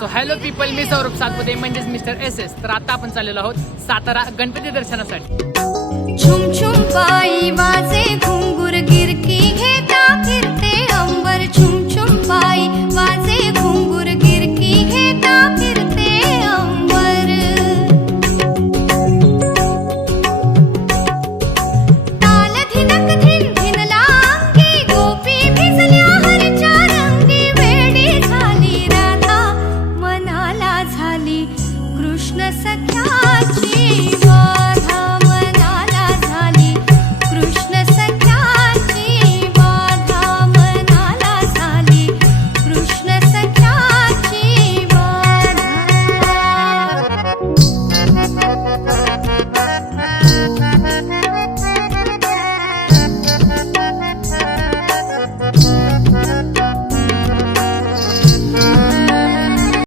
So hello people, मी सौरभ सातपुते म्हणजेच mister SS. तर आता आपण चाललेलो आहोत सातारा गणपती दर्शनासाठी. छुम छुम पायी वाजे घुंगुर गिरकी घेता